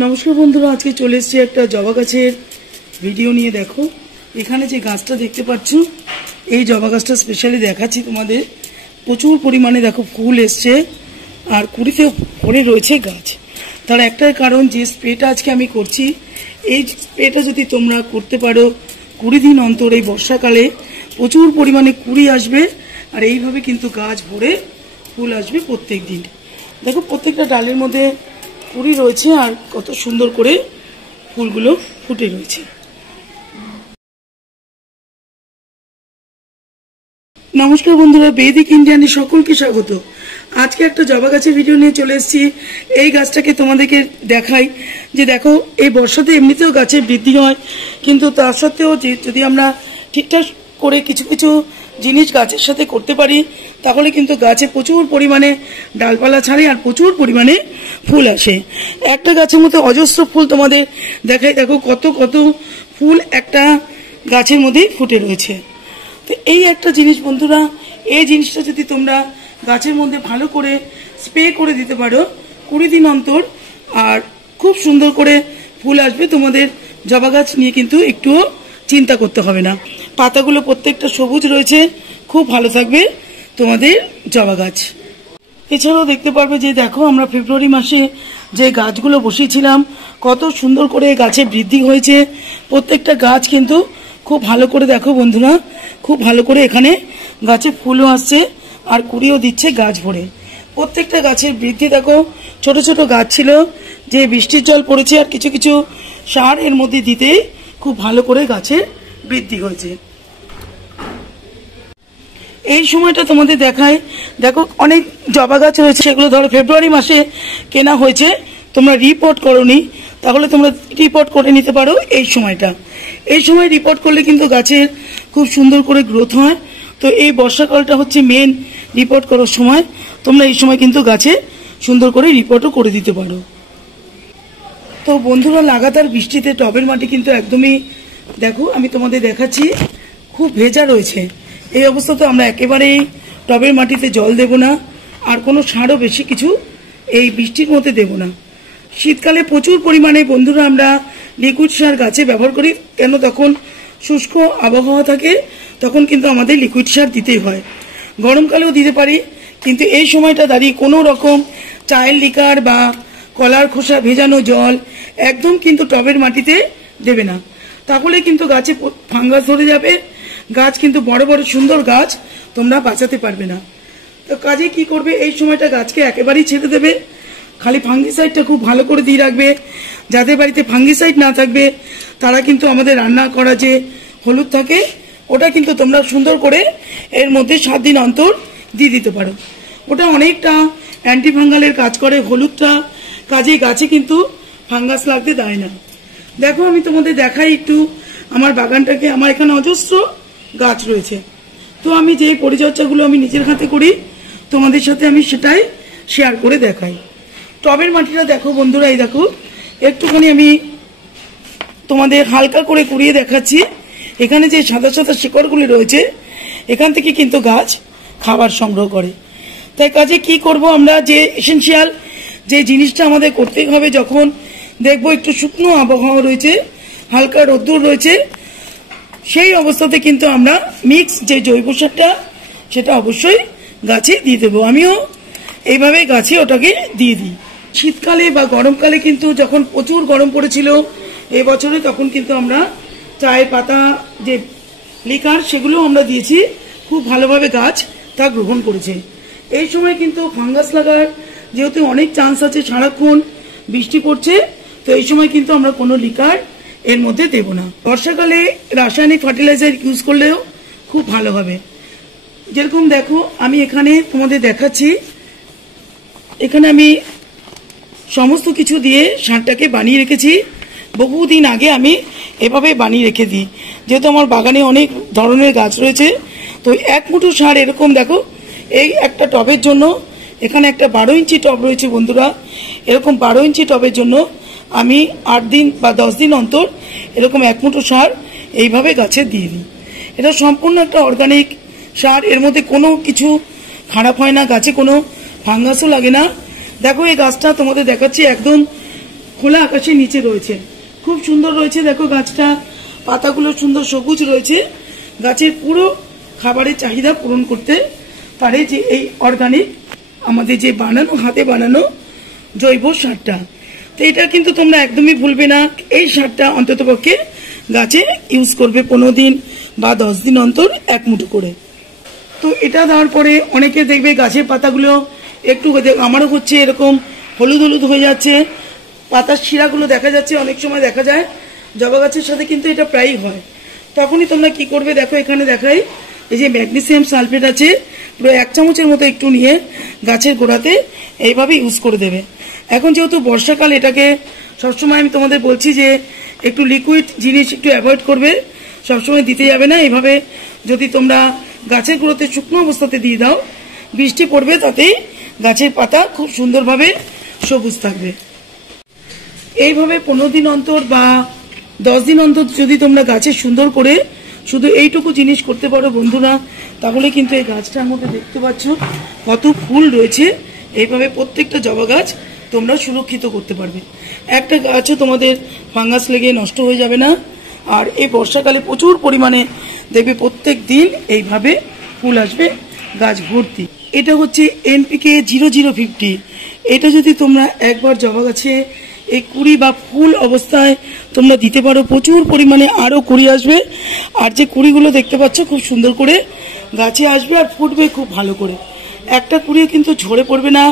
नमस्कार बंधुरा आज के चले एक जबा गाचेर भिडियो निये देखो एखाने जे गाछटा देखते पाচ্ছ এই जबा गाछटा स्पेशली देखाচ্ছি তোমাদের प्रचुर परिमाणे देखो फुल एসছে আর কুড়িতে ভরে রয়েছে গাছ তার একটাই কারণ যে স্প্রেটা আজকে আমি করছি এই স্প্রেটা যদি তোমরা করতে পারো 20 দিন অন্তর এই বর্ষাকালে প্রচুর পরিমাণে কুড়ি আসবে আর এইভাবে কিন্তু গাছ ভরে ফুল আসবে প্রত্যেক দিন দেখো প্রত্যেকটা ডালের মধ্যে কুড়ি রয়েছে আর কত সুন্দর করে ফুলগুলো ফুটে রয়েছে। नमस्कार बंधुरा बेदिक इंडियाने सकलके स्वागत। आज के एक जबा गाছের ভিডিও নিয়ে চলে এসেছি। এই গাছটাকে তোমাদেরকে দেখাই যে দেখো এই বর্ষাতে এমনিতেও গাছের বৃদ্ধি হয় কিন্তু তার সত্ত্বেও যদি আমরা ঠিকঠাক করে কিছু কিছু জিনিস গাছের সাথে করতে পারি তাহলে কিন্তু গাছে প্রচুর পরিমাণে ডালপালা ছাড়ে আর প্রচুর পরিমাণে ফুল আসে। একটা গাছের মধ্যে অজস্র ফুল তোমাদের দেখাই দেখো কত কত ফুল একটা গাছের মধ্যে ফুটে রয়েছে। তো এই একটা জিনিস বন্ধুরা এই জিনিসটা যদি তোমরা গাছের মধ্যে ভালো করে স্প্রে করে দিতে পারো 20 দিন অন্তর আর খুব সুন্দর করে ফুল আসবে। তোমাদের জবা গাছ নিয়ে কিন্তু একটুও চিন্তা করতে হবে না। পাতাগুলো প্রত্যেকটা সবুজ রয়েছে খুব ভালো থাকবে তোমাদের জবা গাছ। এছাড়াও দেখতে পারবে যে দেখো আমরা ফেব্রুয়ারি মাসে যে গাছগুলো বসিয়েছিলাম কত সুন্দর করে গাছে বৃদ্ধি হয়েছে। প্রত্যেকটা গাছ কিন্তু খুব ভালো করে দেখো বন্ধুরা খুব ভালো করে এখানে গাছে ফুলও আসছে আর কুড়িও দিচ্ছে গাছ ভরে। প্রত্যেকটা গাছের বৃদ্ধি দেখো ছোট ছোট গাছ ছিল যে বৃষ্টির জল পড়েছে আর কিছু কিছু সার এর মধ্যে দিতে খুব ভালো করে গাছের বৃদ্ধি হয়েছে। এই সময়টা তোমাদের দেখায় দেখো অনেক জবা গাছ রয়েছে সেগুলো ধরো ফেব্রুয়ারি মাসে কেনা হয়েছে তোমরা রিপোর্ট করোনি তাহলে তোমরা রিপোর্ট করে নিতে পারো এই সময়টা। এই সময় রিপোর্ট করলে কিন্তু গাছের খুব সুন্দর করে গ্রোথ হয়। তো এই বর্ষাকালটা হচ্ছে মেন রিপোর্ট করার সময় তোমরা এই সময় কিন্তু গাছে সুন্দর করে রিপোর্টও করে দিতে পারো। তো বন্ধুরা লাগাতার বৃষ্টিতে টবের মাটি কিন্তু একদমই দেখো আমি তোমাদের দেখাচ্ছি খুব ভেজা রয়েছে। এই অবস্থাতে আমরা একেবারেই টবের মাটিতে জল দেব না আর কোনো সারও বেশি কিছু এই বৃষ্টির মধ্যে দেব না। শীতকালে প্রচুর পরিমাণে বন্ধুরা আমরা লিকুইড সার গাছে ব্যবহার করি কেন তখন শুষ্ক আবহাওয়া থাকে তখন কিন্তু আমাদের লিকুইড সার দিতেই হয়। গরমকালেও দিতে পারি কিন্তু এই সময়টা দাঁড়িয়ে কোনো রকম চায়ের লিকার বা কলার খোসা ভেজানো জল একদম কিন্তু টবের মাটিতে দেবে না তাহলে কিন্তু গাছে ফাঙ্গাস ধরে যাবে। গাছ কিন্তু বড় বড় সুন্দর গাছ তোমরা বাঁচাতে পারবে না। তো কাজে কি করবে এই সময়টা গাছকে একেবারেই ছেড়ে দেবে। খালি ফাঙ্গিসাইডটা খুব ভালো করে দিয়ে রাখবে। যাদের বাড়িতে ফাঙ্গিসাইড না থাকবে তারা কিন্তু আমাদের রান্না করা যে হলুদ থাকে ওটা কিন্তু তোমরা সুন্দর করে এর মধ্যে 7 দিন অন্তর দিয়ে দিতে পারো। ওটা অনেকটা অ্যান্টিফাঙ্গালের কাজ করে হলুদটা কাজে গাছে কিন্তু ফাঙ্গাস লাগতে দেয় না। দেখো আমি তোমাদের দেখাই একটু আমার বাগানটাকে। আমার এখানে অজস্র গাছ রয়েছে তো আমি যে পরিচর্যাগুলো আমি নিজের হাতে করি তোমাদের সাথে আমি সেটাই শেয়ার করে দেখাই। টবের মাটিটা দেখো বন্ধুরা এই দেখো একটুখানি আমি তোমাদের হালকা করে কুড়িয়ে দেখাচ্ছি। এখানে যে সাদা সাদা শিকড়গুলি রয়েছে এখান থেকে কিন্তু গাছ খাবার সংগ্রহ করে। তাই কাজে কি করব আমরা যে এসেনশিয়াল যে জিনিসটা আমাদের করতে হবে যখন দেখবো একটু শুকনো আবহাওয়া রয়েছে হালকা রোদ্দুর রয়েছে সেই অবস্থাতে কিন্তু আমরা মিক্স যে জৈব সারটা সেটা অবশ্যই গাছে দিয়ে দেবো। আমিও এইভাবে গাছে ওটাকে দিয়ে দিই। শীতকালে বা গরমকালে কিন্তু যখন প্রচুর গরম পড়েছিল এই বছরে তখন কিন্তু আমরা চায়ের পাতা যে লিকার সেগুলো আমরা দিয়েছি খুব ভালোভাবে গাছ তা গ্রহণ করেছে। এই সময় কিন্তু ফাঙ্গাস লাগার যেহেতু অনেক চান্স আছে সারাক্ষণ বৃষ্টি পড়ছে তো এই সময় কিন্তু আমরা কোনো লিকার এর মধ্যে দেব না। বর্ষাকালে রাসায়নিক ফার্টিলাইজার ইউজ করলেও খুব ভালো হবে। যেরকম দেখো আমি এখানে তোমাদের দেখাচ্ছি এখানে আমি সমস্ত কিছু দিয়ে সারটাকে বানিয়ে রেখেছি। বহুদিন আগে আমি এভাবে বানিয়ে রেখে দিই যেহেতু আমার বাগানে অনেক ধরনের গাছ রয়েছে। তো 1 মুঠো সার এরকম দেখো এই একটা টবের জন্য এখানে একটা 12 ইঞ্চি টব রয়েছে বন্ধুরা। এরকম 12 ইঞ্চি টবের জন্য আমি 8 দিন বা 10 দিন অন্তর এরকম 1 মুঠো সার এইভাবে গাছে দিয়ে দিই। এটা সম্পূর্ণ একটা অর্গানিক সার এর মধ্যে কোনো কিছু খারাপ হয় না গাছে কোনো ফাঙ্গাসও লাগে না। দেখো এই গাছটা তোমাদের দেখাচ্ছি একদম খোলা আকাশের নিচে রয়েছে, খুব সুন্দর রয়েছে। দেখো গাছটা পাতাগুলো সুন্দর সবুজ রয়েছে। গাছের পুরো খাবারের চাহিদা পূরণ করতে পারে যে এই অর্গানিক আমাদের যে বানানো হাতে বানানো জৈব সারটা। তো এটা কিন্তু তোমরা একদমই ভুলবে না, এই সারটা অন্ততপক্ষে গাছে ইউজ করবে 15 দিন বা 10 দিন অন্তর 1 মুঠো করে। তো এটা দেওয়ার পরে অনেকে দেখবে গাছের পাতাগুলো একটু, আমারও হচ্ছে এরকম হলুদ হলুদ হয়ে যাচ্ছে, পাতার শিরাগুলো দেখা যাচ্ছে, অনেক সময় দেখা যায় জবা গাছের সাথে কিন্তু এটা প্রায়ই হয়। তখনই তোমরা কি করবে, দেখো এখানে দেখাই, এই যে ম্যাগনেসিয়াম সালফেট আছে, পুরো 1 চামচের মতো একটু নিয়ে গাছের গোড়াতে এইভাবে ইউজ করে দেবে। এখন যেহেতু বর্ষাকাল, এটাকে সবসময় আমি তোমাদের বলছি যে একটু লিকুইড জিনিস একটু অ্যাভয়েড করবে, সবসময় দিতে যাবে না। এইভাবে যদি তোমরা গাছের গোড়াতে শুকনো অবস্থাতে দিয়ে দাও, বৃষ্টি পড়বে, তাতেই গাছের পাতা খুব সুন্দরভাবে সবুজ থাকবে। এইভাবে 15 দিন অন্তর বা 10 দিন অন্তর যদি তোমরা গাছে সুন্দর করে শুধু এইটুকু জিনিস করতে পারো বন্ধুরা, তাহলে কিন্তু এই গাছটার মধ্যে দেখতে পাচ্ছ কত ফুল রয়েছে। এইভাবে প্রত্যেকটা জবা গাছ তোমরা সুরক্ষিত করতে পারবে। একটা গাছও তোমাদের ফাঙ্গাস লেগে নষ্ট হয়ে যাবে না। আর এই বর্ষাকালে প্রচুর পরিমাণে দেখবে প্রত্যেক দিন এইভাবে ফুল আসবে গাছ ভর্তি। এটা হচ্ছে NPK 0050। এটা যদি তোমরা একবার জবা গাছে এই কুড়ি বা ফুল অবস্থায় তোমরা দিতে পারো, প্রচুর পরিমাণে আরও কুড়ি আসবে। আর যে কুড়িগুলো দেখতে পাচ্ছ খুব সুন্দর করে গাছে আসবে আর ফুটবে খুব ভালো করে। একটা কুড়িও কিন্তু ঝরে পড়বে না,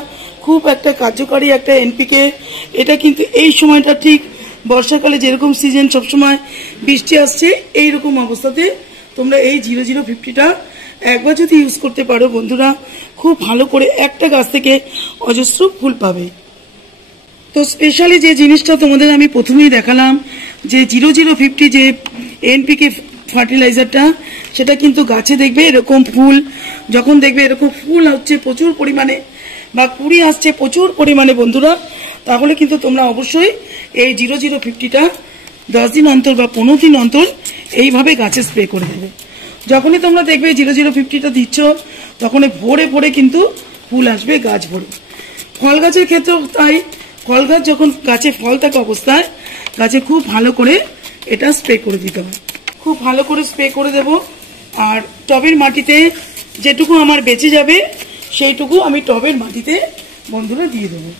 খুব একটা কার্যকারী একটা NPK। এটা কিন্তু এই সময়টা ঠিক বর্ষাকালে যেরকম সিজন, সবসময় বৃষ্টি আসছে, এইরকম অবস্থাতে তোমরা এই 0050টা একবার যদি ইউজ করতে পারো বন্ধুরা, খুব ভালো করে একটা গাছ থেকে অজস্র ফুল পাবে। তো স্পেশালি যে জিনিসটা তোমাদের আমি প্রথমেই দেখালাম, যে 0050 যে NPK ফার্টিলাইজারটা, সেটা কিন্তু গাছে দেখবে এরকম ফুল, যখন দেখবে এরকম ফুল হচ্ছে প্রচুর পরিমাণে বা কুড়ি আসছে প্রচুর পরিমাণে বন্ধুরা, তাহলে কিন্তু তোমরা অবশ্যই এই 0050টা 10 দিন অন্তর বা 15 দিন অন্তর এইভাবে গাছে স্প্রে করে দেবে। যখনই তোমরা দেখবে 0050টা দিচ্ছ, তখনই ভরে ভরে কিন্তু ফুল আসবে গাছ ভরে। ফল গাছের ক্ষেত্রেও তাই, ফল গাছ যখন গাছে ফল থাকা অবস্থায় গাছে খুব ভালো করে এটা স্প্রে করে দিতে হবে। খুব ভালো করে স্প্রে করে দেব। আর টবের মাটিতে যেটুকু আমার বেঁচে যাবে সেইটুকু আমি টবের মাটিতে বন্ধুরা দিয়ে দেবো।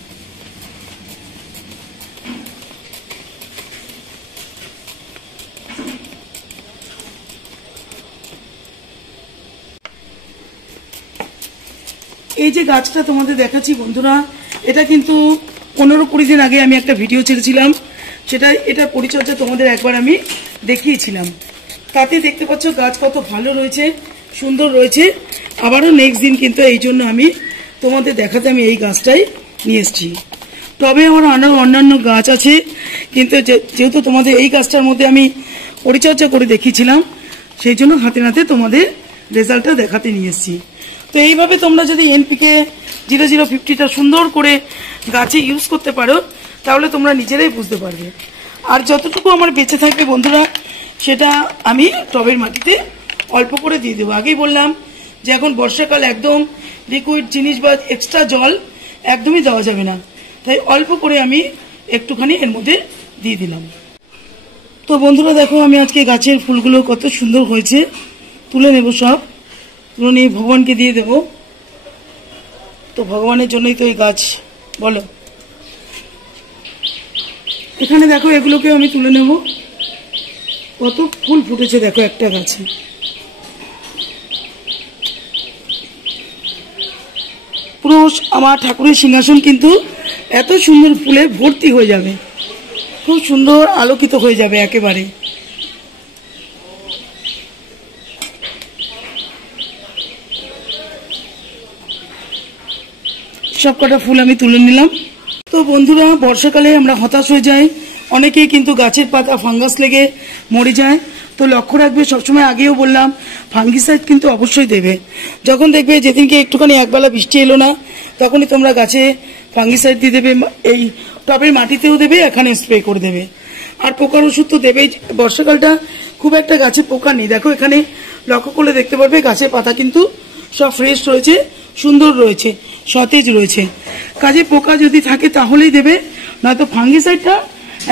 এই যে গাছটা তোমাদের দেখাচ্ছি বন্ধুরা, এটা কিন্তু 15-20 দিন আগে আমি একটা ভিডিও ছেড়েছিলাম, সেটা এটা পরিচর্যা তোমাদের একবার আমি দেখিয়েছিলাম। তাতে দেখতে পাচ্ছ গাছ কত ভালো রয়েছে, সুন্দর রয়েছে। আবারও নেক্সট দিন কিন্তু এই জন্য আমি তোমাদের দেখাতে আমি এই গাছটাই নিয়ে এসেছি। তবে আমার অন্যান্য গাছ আছে, কিন্তু যেহেতু তোমাদের এই গাছটার মধ্যে আমি পরিচর্যা করে দেখিয়েছিলাম, সেই জন্য হাতে নাতে তোমাদের রেজাল্টটা দেখাতে নিয়ে এসেছি। তো এইভাবে তোমরা যদি NPK 0050টা সুন্দর করে গাছে ইউজ করতে পারো, তাহলে তোমরা নিজেরাই বুঝতে পারবে। আর যতটুকু আমার বেঁচে থাকবে বন্ধুরা, সেটা আমি টবের মাটিতে অল্প করে দিয়ে দেবো। আগেই বললাম যে এখন বর্ষাকাল, একদম লিকুইড জিনিস বা এক্সট্রা জল একদমই দেওয়া যাবে না, তাই অল্প করে আমি একটুখানি এর মধ্যে দিয়ে দিলাম। তো বন্ধুরা দেখো, আমি আজকে গাছের ফুলগুলো কত সুন্দর হয়েছে, তুলে নেব সব, তুলে নিয়ে ভগবানকে দিয়ে দেব। তো ভগবানের জন্যই তো এই গাছ, বলো। এখানে দেখো এগুলোকেও আমি তুলে নেব, কত ফুল ফুটেছে দেখো একটা গাছে। পুরো আমার ঠাকুরের সিংহাসন কিন্তু এত সুন্দর ফুলে ভর্তি হয়ে যাবে, খুব সুন্দর আলোকিত হয়ে যাবে একেবারে। সব কটা ফুল আমি তুলে নিলাম। তো বন্ধুরা, বর্ষাকালে আমরা হতাশ হয়ে যাই, অনেকেই কিন্তু গাছের পাতা ফাঙ্গাস লেগে মরে যায়। তো লক্ষ্য রাখবে সবসময়, আগেও বললাম ফাঙ্গিসাইড কিন্তু অবশ্যই দেবে। যখন দেখবে যেদিনকে একটুখানি একবেলা বৃষ্টি এলো না, তখনই তোমরা গাছে ফাঙ্গিসাইড দিয়ে দেবে, এই টবের মাটিতেও দেবে, এখানে স্প্রে করে দেবে। আর পোকার ওষুধ তো দেবেই। বর্ষাকালটা খুব একটা গাছে পোকা নেই, দেখো এখানে লক্ষ্য করলে দেখতে পারবে গাছের পাতা কিন্তু সব ফ্রেশ রয়েছে, সুন্দর রয়েছে, সতেজ রয়েছে। কাজে পোকা যদি থাকে তাহলেই দেবে, নয়তো ফাঙ্গিসাইডটা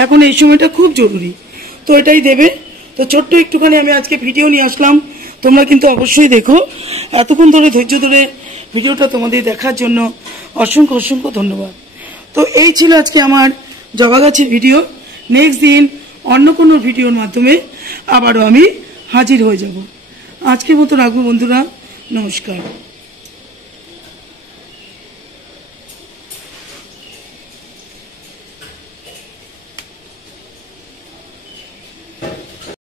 এখন এই সময়টা খুব জরুরি, তো এটাই দেবে। তো ছোট্ট একটুখানি আমি আজকে ভিডিও নিয়ে আসলাম, তোমরা কিন্তু অবশ্যই দেখো। এতক্ষণ ধরে ধৈর্য ধরে ভিডিওটা তোমাদের দেখার জন্য অসংখ্য অসংখ্য ধন্যবাদ। তো এই ছিল আজকে আমার জবা গাছের ভিডিও। নেক্সট দিন অন্য কোনো ভিডিওর মাধ্যমে আবারও আমি হাজির হয়ে যাব। আজকের মতো রাখবো বন্ধুরা, নমস্কার।